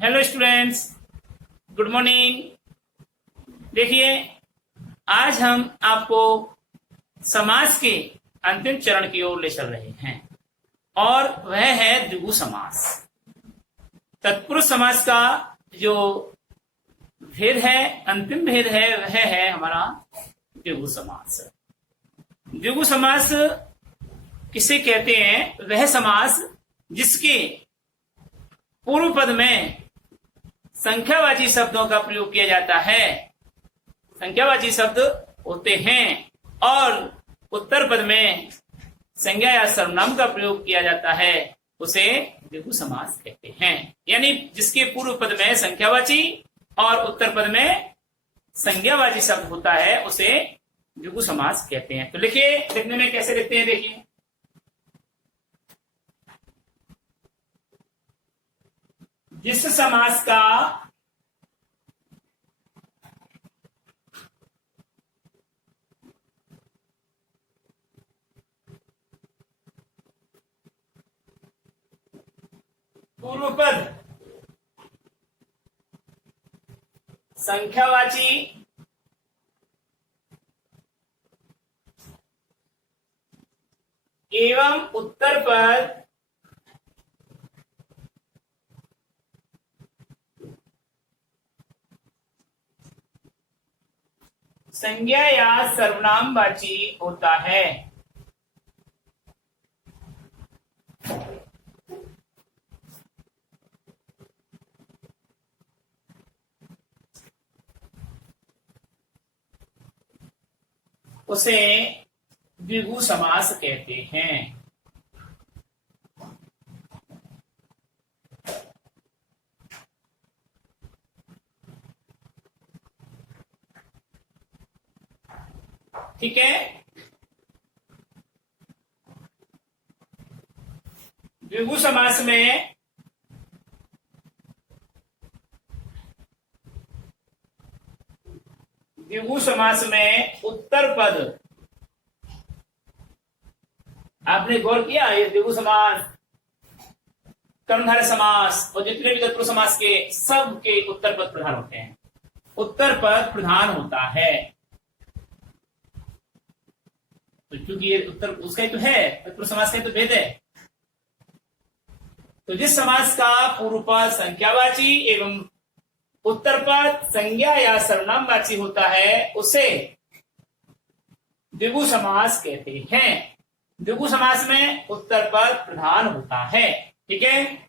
Hello students, good morning. देखिए, आज हम आपको समास के अंतिम चरण की ओर ले चल रहे हैं और वह है द्विगु समास। तत्पुरुष समास का जो भेद है, अंतिम भेद है, वह है हमारा द्विगु समास। द्विगु समास किसे कहते हैं? वह समास जिसके पूर्व पद में संख्यावाची शब्दों का प्रयोग किया जाता है, संख्यावाची शब्द होते हैं, और उत्तर पद में संज्ञा या सर्वनाम का प्रयोग किया जाता है, उसे द्विगु समास कहते हैं। यानी जिसके पूर्व पद में संख्यावाची और उत्तर पद में संज्ञावाची शब्द होता है, उसे द्विगु समास कहते हैं। तो लिखिए, लिखने में कैसे लिखते हैं? देखिए, जिस समास का पूर्व पद संख्यावाची एवं उत्तर पद संज्ञा या सर्वनामवाची होता है, उसे द्विगु समास कहते हैं। ठीक है, द्विगु समास में उत्तर पद, आपने गौर किया? ये द्विगु समास, कर्मधारय समास और जितने भी तत्पुरुष समास के सब के उत्तर पद प्रधान होते हैं। उत्तर पद प्रधान होता है, तो क्योंकि ये उत्तर उसका ही तो है, तत्पुरुष समास का ही तो भेद है। तो जिस समास का पूर्व पद संख्यावाची एवं उत्तर पद संज्ञा या सर्वनामवाची होता है, उसे द्विगु समास कहते हैं। द्विगु समास में उत्तर पद प्रधान होता है। ठीक है,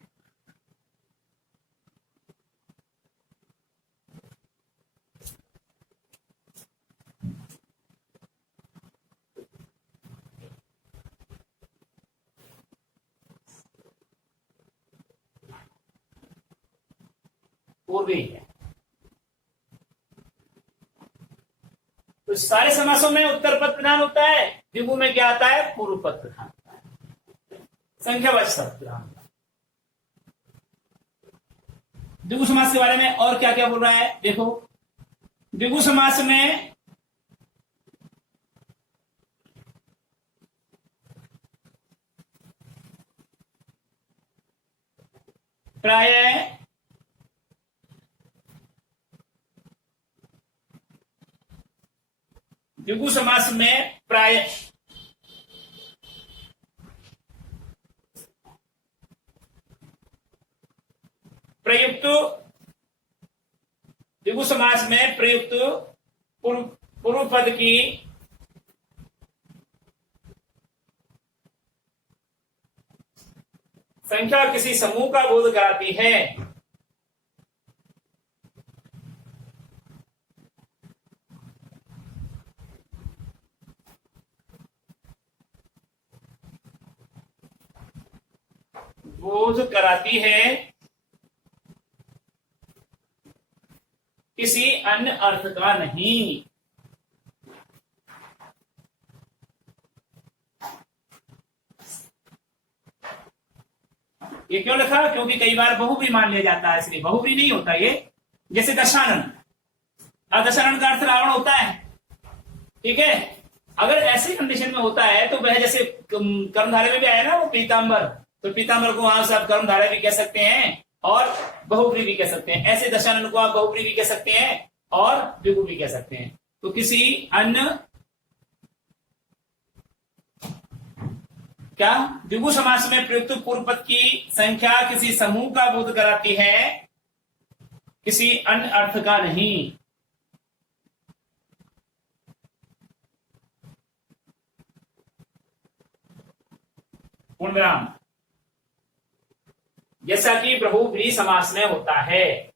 पूर्वी है। तो सारे समासों में उत्तर पद प्रधान होता है, द्विगु में क्या आता है? पूर्व पद प्रधान होता है, संख्यावाची शब्द प्रधान होता है। द्विगु समास के बारे में और क्या क्या बोल रहा है? देखो, द्विगु समास में प्राय द्विगु समास में प्राय प्रयुक्त, द्विगु समास में प्रयुक्त पूर्व पद की संख्या किसी समूह का बोध कराती है। बोध कराती है किसी अन्य अर्थ का नहीं। ये क्यों लिखा? क्योंकि कई बार बहुव्रीहि मान लिया जाता है, इसलिए बहुव्रीहि नहीं होता ये। जैसे दशानन, अब दशानन का अर्थ रावण होता है, ठीक है। अगर ऐसी कंडीशन में होता है तो वह जैसे कर्मधारय में भी आया ना वो पीताम्बर, तो पीताम्बर को वहां से आप कर्मधारय भी कह सकते हैं, और बहुब्री भी कह सकते हैं। ऐसे दशानन को आप बहुब्री भी कह सकते हैं और द्विगु भी कह सकते हैं। तो किसी अन्य क्या द्विगु समास में प्रयुक्त पूर्व पद की संख्या किसी समूह का बोध कराती है, किसी अन्य अर्थ का नहीं। पूर्ण विराम। जैसा कि बहुब्री समास में होता है,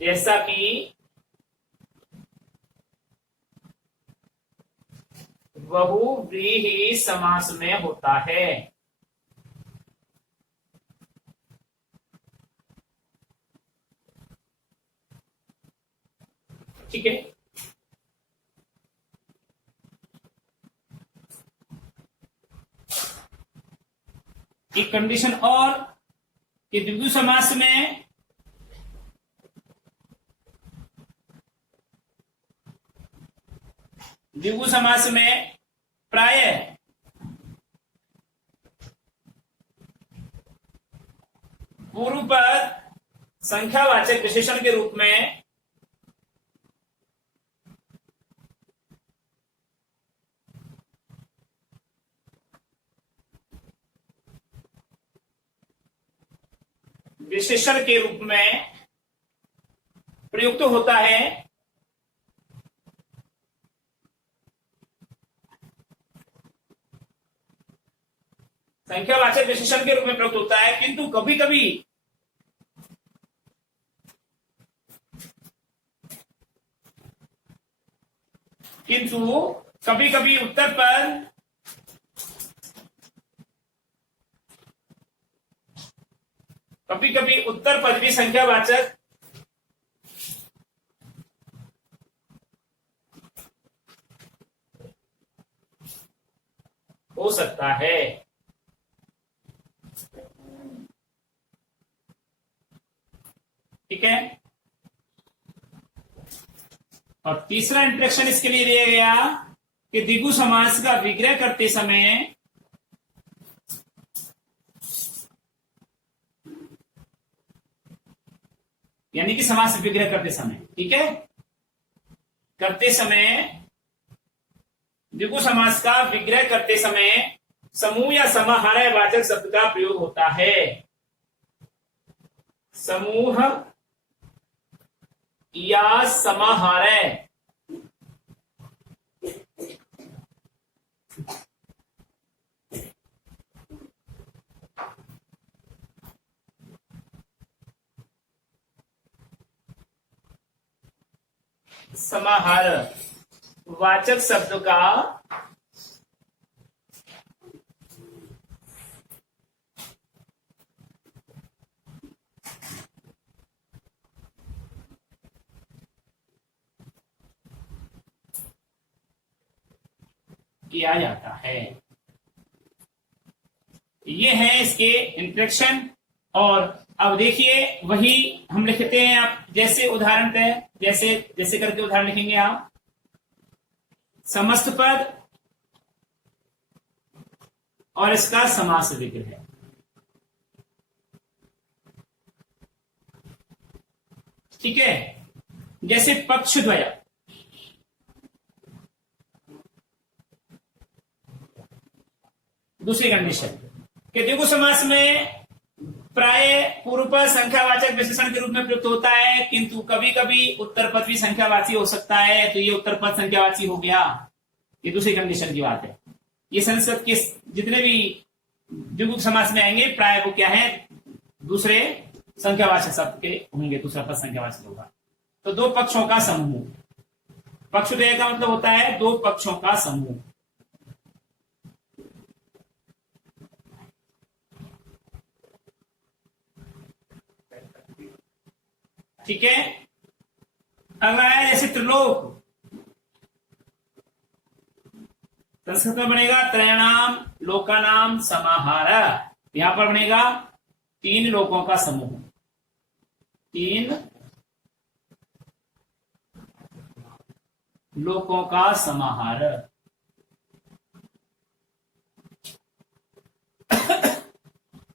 जैसा कि बहुव्रीहि समास में होता है। ठीक है। एक कंडीशन और कि द्विगु समास में प्राय पूर्व पद संख्यावाचक विशेषण के रूप में प्रयुक्त होता है। संख्यावाचक विशेषण के रूप में प्रयुक्त होता है, किंतु कभी कभी उत्तर पद भी संख्यावाचक हो सकता है। ठीक है। और तीसरा इंट्रेक्शन इसके लिए दिया गया कि द्विगु समास का विग्रह करते समय यानी कि समास विग्रह करते समय, ठीक है, करते समय द्विगु समास का विग्रह करते समय समूह या समाहार वाचक शब्द का प्रयोग होता है। समूह या समाहार वाचक शब्द का किया जाता है। ये है इसके इंट्रेक्शन। और अब देखिए वही हम लिखते हैं, आप जैसे उदाहरण पे जैसे करके उदाहरण लिखेंगे आप। समस्त पद और इसका समास विग्रह है। ठीक है। जैसे पक्षद्वय, दूसरी कंडीशन कि द्विगु समास में प्राय पूर्व पद संख्यावाचक विशेषण के रूप में प्रयुक्त होता है, किंतु कभी कभी उत्तर पद भी संख्यावाची हो सकता है। तो ये उत्तर पद संख्यावाची हो गया, ये दूसरी कंडीशन की बात है। ये संस्कृत के जितने भी द्विगु समास में आएंगे प्राय वो क्या है, दूसरे संख्यावाचक शब्द के होंगे, दूसरा पद संख्यावाचक होगा। तो दो पक्षों का समूह, पक्षोदय का मतलब होता है दो पक्षों का समूह। ठीक है। अगला है जैसे त्रिलोक, संस्कृत में बनेगा त्रयाणाम लोकानाम समाहार। यहां पर बनेगा तीन लोकों का समूह, तीन लोकों का समाहार।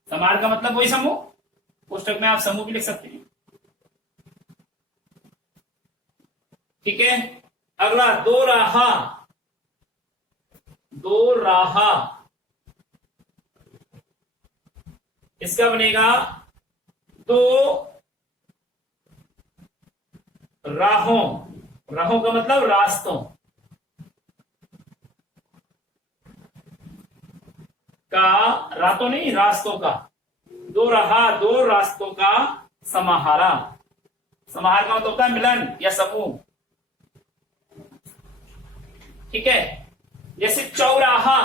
समाहार का मतलब वही समूह, पुस्तक में आप समूह भी लिख सकते हैं। ठीक है, अगला दो राहा। दो राहा, इसका बनेगा दो राहों। राहों का मतलब रास्तों का, रातों नहीं, रास्तों का। दो राहा, दो रास्तों का समाहारा। समाहार का मतलब होता है मिलन या समूह। ठीक है, जैसे चौराहा।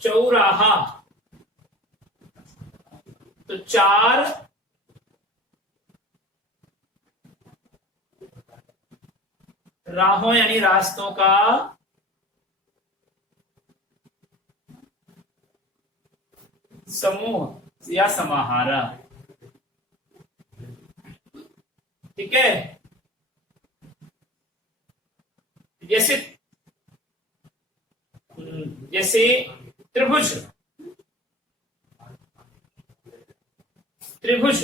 चौराहा तो चार राहों यानी रास्तों का समूह या समाहारा। ठीक है, जैसे जैसे त्रिभुज। त्रिभुज,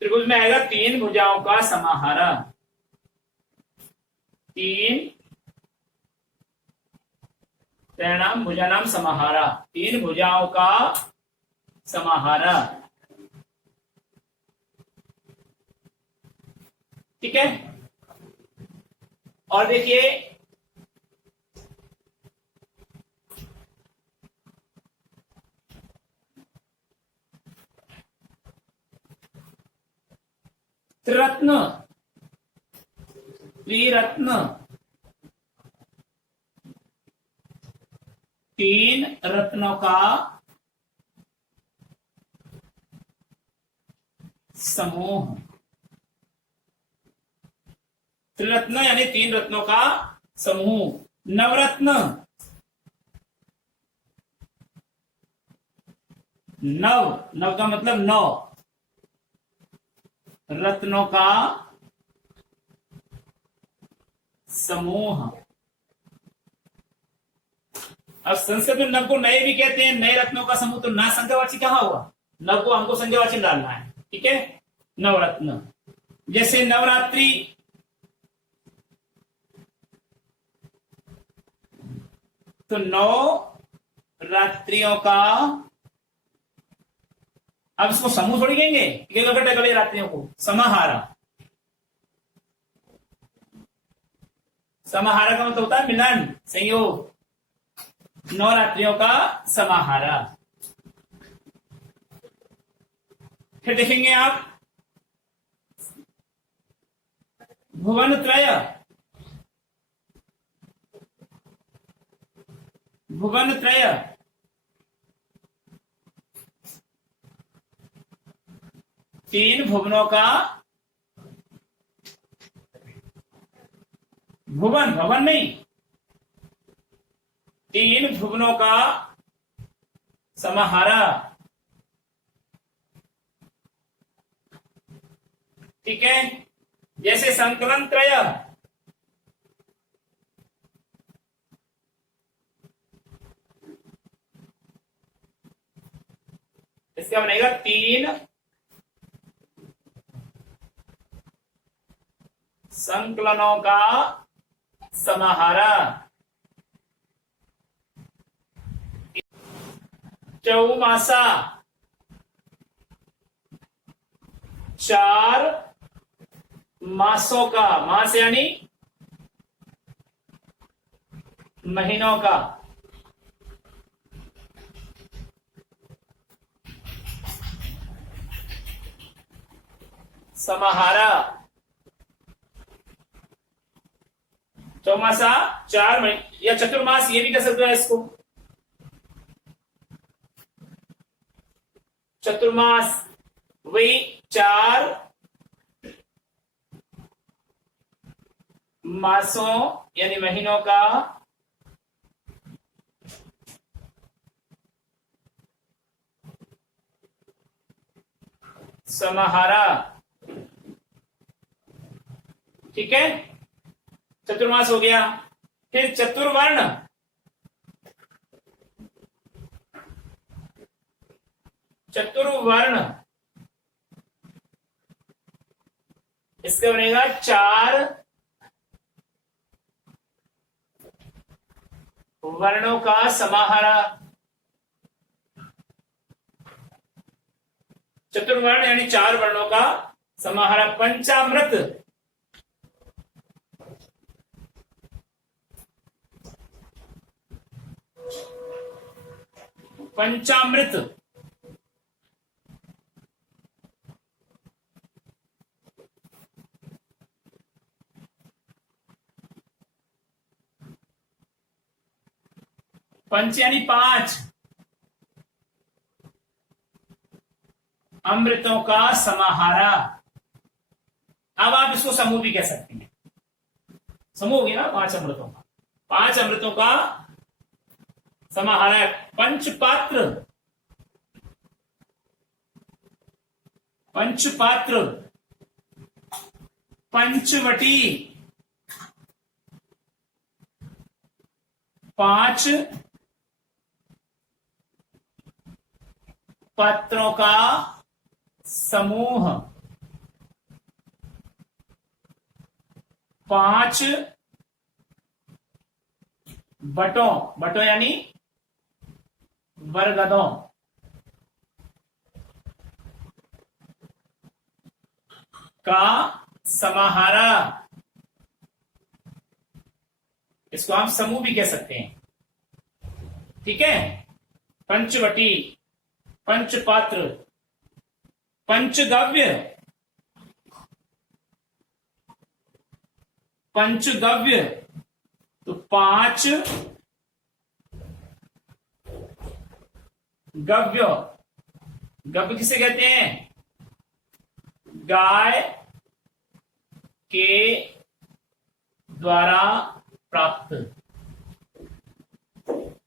त्रिभुज में आएगा तीन भुजाओं का समाहारा। तीन त्रैणाम भुजानाम समाहारा, तीन भुजाओं का समाहारा। ठीक है, और देखिए त्रिरत्न। त्रिरत्न, तीन रत्नों का समूह। त्रिरत्न यानी तीन रत्नों का समूह। नवरत्न, नव, नव का मतलब नौ, रत्नों का समूह। अब संस्कृत में नव को नए भी कहते हैं, नए रत्नों का समूह। तो ना संज्ञावाची कहां हुआ, नव को हमको संज्ञावाची डालना है। ठीक है, नवरत्न। जैसे नवरात्रि, तो नौ रात्रियों का, अब इसको समूह थोड़ी कहेंगे, एक रात्रियों को समाहारा। समाहारा का मतलब होता है मिलन, संयोग। नौ रात्रियों का समाहारा। फिर देखेंगे आप भुवन त्रय। भुवन त्रय, तीन भुवनों का, भुवन भवन नहीं, तीन भुवनों का समाहारा। ठीक है, जैसे संकलन त्रय। इसका बनेगा तीन संकलनों का समाहारा। चौमासा, चार मासों का, मास यानी महीनों का समाहारा। चौमासा चार महीने, या चतुर्मास ये भी कह सकते हैं इसको। चतुर्मास वही चार मासों यानी महीनों का समाहारा। ठीक है, चतुर्मास हो गया। फिर चतुर्वर्ण, चतुर्वर्ण, इसका बनेगा 4 वर्णों का समाहारा। चतुर्वर्ण यानी 4 वर्णों का समाहारा। पंचामृत, पंचामृत, पंच यानी 5 अमृतों का समाहारा। अब आप इसको समूह भी कह सकते हैं। समूह हो गया ना 5 अमृतों का, 5 अमृतों का समाहारा है। पंचपात्र, पंचपात्र, पंचवटी, 5 पात्रों का समूह, 5 बटों, बटों यानी बरगदों का समाहारा। इसको हम समूह भी कह सकते हैं। ठीक है। पंचवटी, पंचपात्र, पंचगव्य, पंचगव्य तो 5 गव्य। गव्य किसे कहते हैं? गाय के द्वारा प्राप्त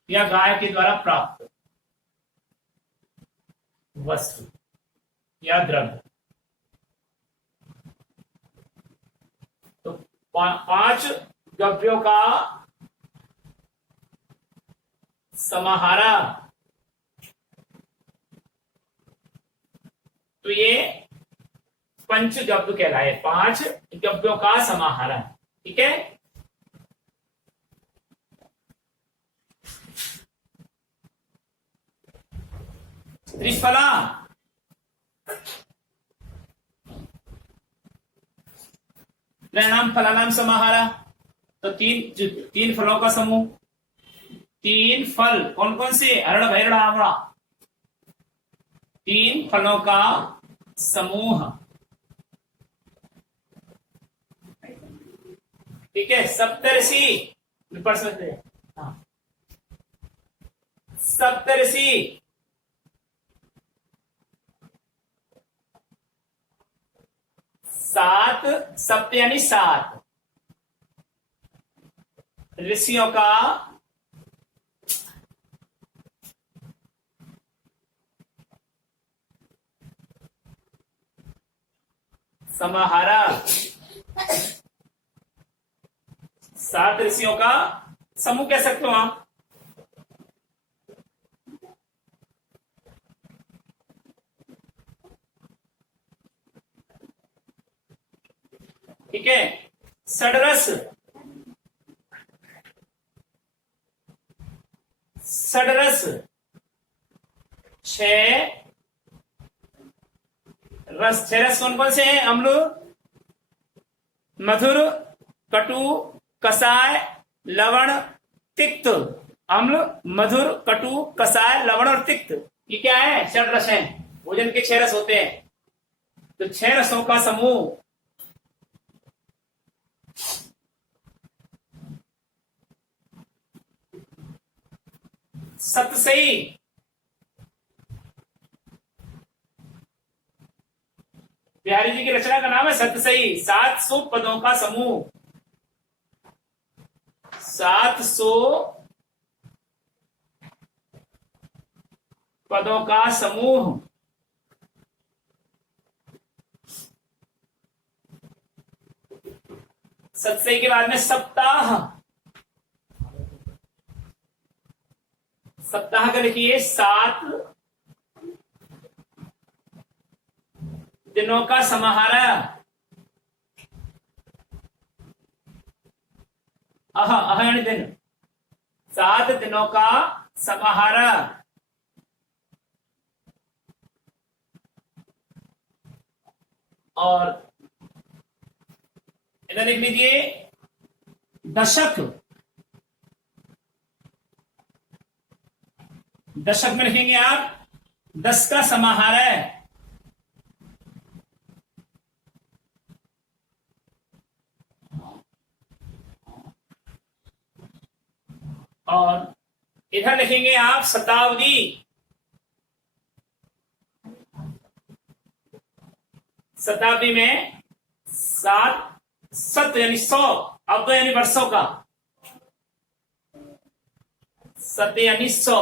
या गाय के द्वारा प्राप्त वस्तु या द्रव्य। तो 5 गव्यों का समाहारा। तो ये पंचगव्य कहलाए, 5 गव्यों का समाहारा। ठीक है। त्रिफला, त्रयाणाम फलानाम समाहारा। तो 3 फलों का समूह। 3 फल कौन कौन से? हरड़ भैरड़ आवड़ा, 3 फलों का समूह। ठीक है। सप्तऋषि, पढ़ सकते हैं। हाँ। सप्तऋषि, 7 सप्त यानी 7 ऋषियों का समाहारा। 7 ऋषियों का समूह कह सकते हो आप। ठीक है। षडरस, षडरस 6 रस। 6 रस कौन कौन से हैं? अम्ल, मधुर, कटु, कसाय, लवण, तिक्त। अम्ल, मधुर, कटु, कसाय, लवण और तिक्त, ये क्या है? षड रस है। भोजन के 6 रस होते हैं। तो 6 रसों का समूह। सतसई, बिहारी जी की रचना का नाम है सतसई। 700 पदों का समूह। 700 पदों का समूह। सतसई के बाद में सप्ताह। सप्ताह का लिखिए 7 दिनों का समाहारा। यानी दिन, 7 दिनों का समाहारा। और इधर लिख लीजिए दशक। दशक में लिखेंगे आप 10 का समाहार है। और इधर लिखेंगे आप शताब्दी। शताब्दी में 7 सत यानी 100, अब यानी वर्षों का, सत यानी 100।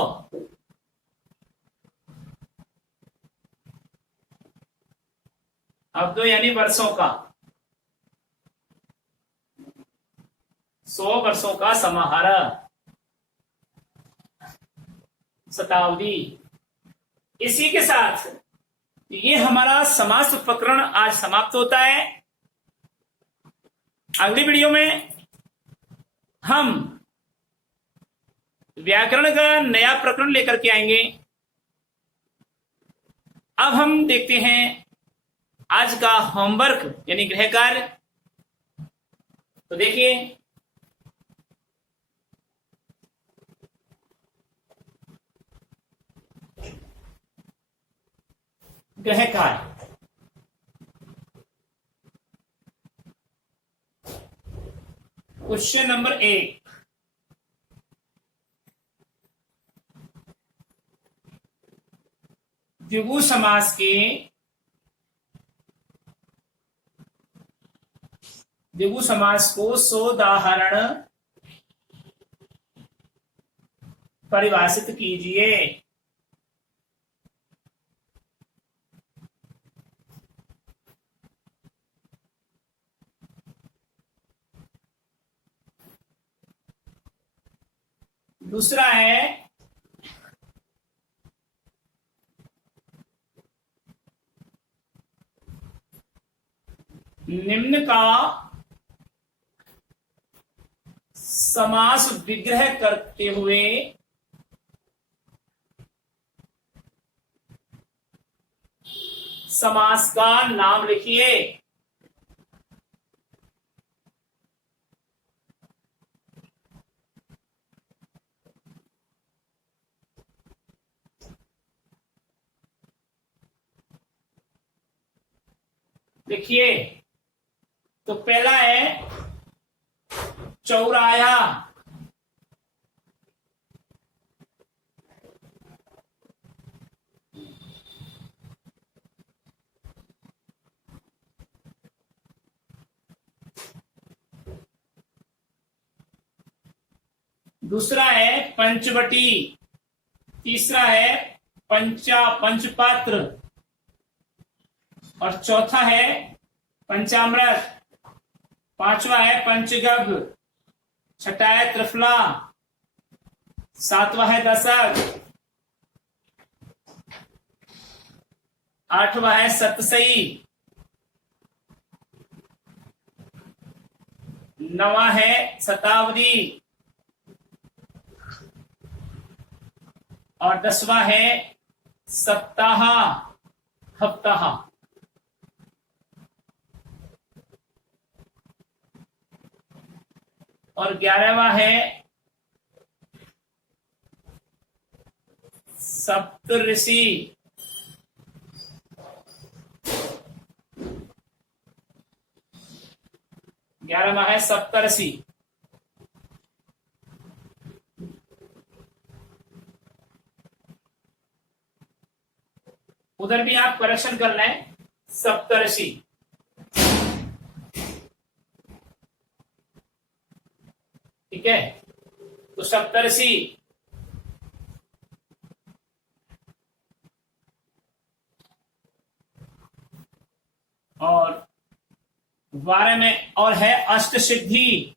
अब यानी वर्षों का, 100 वर्षों का समाहारा, शताब्दी। इसी के साथ ये हमारा समास उपकरण आज समाप्त होता है। अगली वीडियो में हम व्याकरण का नया प्रकरण लेकर के आएंगे। अब हम देखते हैं आज का होमवर्क यानी गृह कार्य। तो देखिए, गृह कार्य क्वेश्चन नंबर 1, द्विगु समास के द्विगु समास को सोदाहरण परिभाषित कीजिए। दूसरा है निम्न का समास विग्रह करते हुए समास का नाम लिखिए। देखिए, तो पहला है चौराया। दूसरा है पंचवटी। तीसरा है पंचपात्र। और चौथा है पंचामृत। पांचवा है पंचगव्य। छठा है त्रिफला। सातवां है दशक। आठवां है सतसई। नवा है शताब्दी। और 10वां है सप्ताह, हफ्ताह। और 11वां है सप्तऋषि। ग्यारहवां है सप्तऋषि। उधर भी आप करेक्शन कर लें, सप्तऋषि। ठीक है, तो सप्तऋषि और 12 में और है अष्टसिद्धि।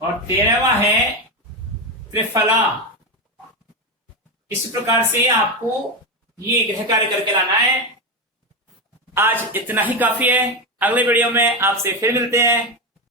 और 13वां है त्रिफला। इस प्रकार से आपको ये गृह कार्य करके लाना है। आज इतना ही काफी है। अगले वीडियो में आपसे फिर मिलते हैं।